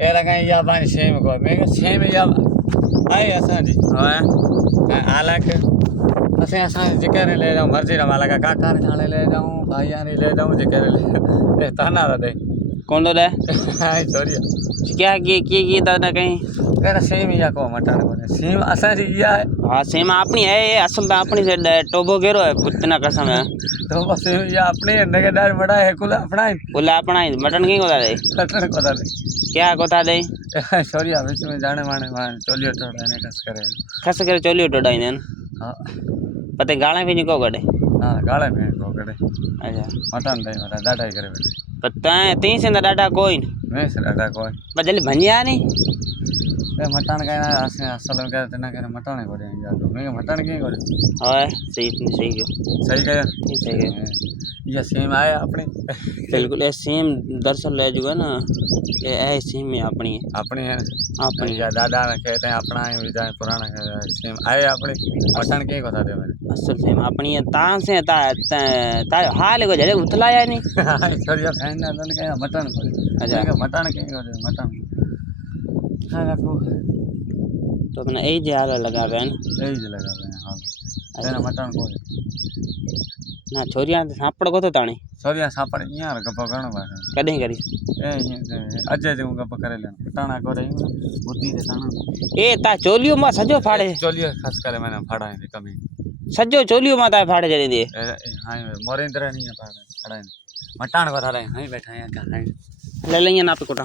ए लगा या पानी सेम को मैं सेम या आए असा जी હવે हालांक असें असा जिक्र ले जाऊं मर्जी रा वाला का काका ने थाने ले जाऊं भाईया ने ले जाऊं जिक्र ले ए ताना दे કોણ તો દે हाय सॉरी क्या की दादा कहीं ए सेम या को मटन को सेम असा जी या है हाँ सेम अपनी है ये असल तो अपनी से टोबो गेरो है पुतना कसम है तो बस या अपने नगेदार बड़ा है कुल अपना ही बोला अपना ही मटन कहीं कोता दे कटर को दे क्या कोता दे सॉरी बीच में जाने माने मान चोलियो टोड़ा ने कस करे खस करे चोलियो टोडाई ने हां पते गाले भी निको गड़े हां गाले में को करे अच्छा मटन दे मारा डाटा ही करे पता है ती से डाटा कोई मैं से डाटा कोई बदल भंजिया नहीं ए मटन का असे असल में कहते ना करे मटन को दे या तो मैं मटन के करे हां सही क्यों सही कह सही है ये सेम आए अपने बिल्कुल ये सेम दरअसल ले जुगा ना ये ऐ सेम है अपनी है अपनी या दादा ने कहते हैं अपना ही भी जाए पुराना सेम आए अपने मटन के बता दे मैंने असल सेम अपनी है ता से ता हाल को जले उतलाया नहीं सॉरी फैन ना तो के मटन को अच्छा के मटन के मटन हां रखो तो मैंने ए जे हाल लगा बहन ए जे लगा बहन हां तेना मटन को ना छोरिया सापड़ को तो ताणी छोरिया सापड़ यार गप करण बार कदे करी ए अजय जे गप करे ले टाणा को रही बुद्धि से टाणा ए ता चोलियो मा सजो फाड़े चोलियो खास करे मैंने फाड़ा है कमी सजो चोलियो मा ता फाड़े जने दे हां मोरेंद्र नहीं है फाड़ा मटान को थारे हां बैठा है का ले ले लेंगे ना पे कोटा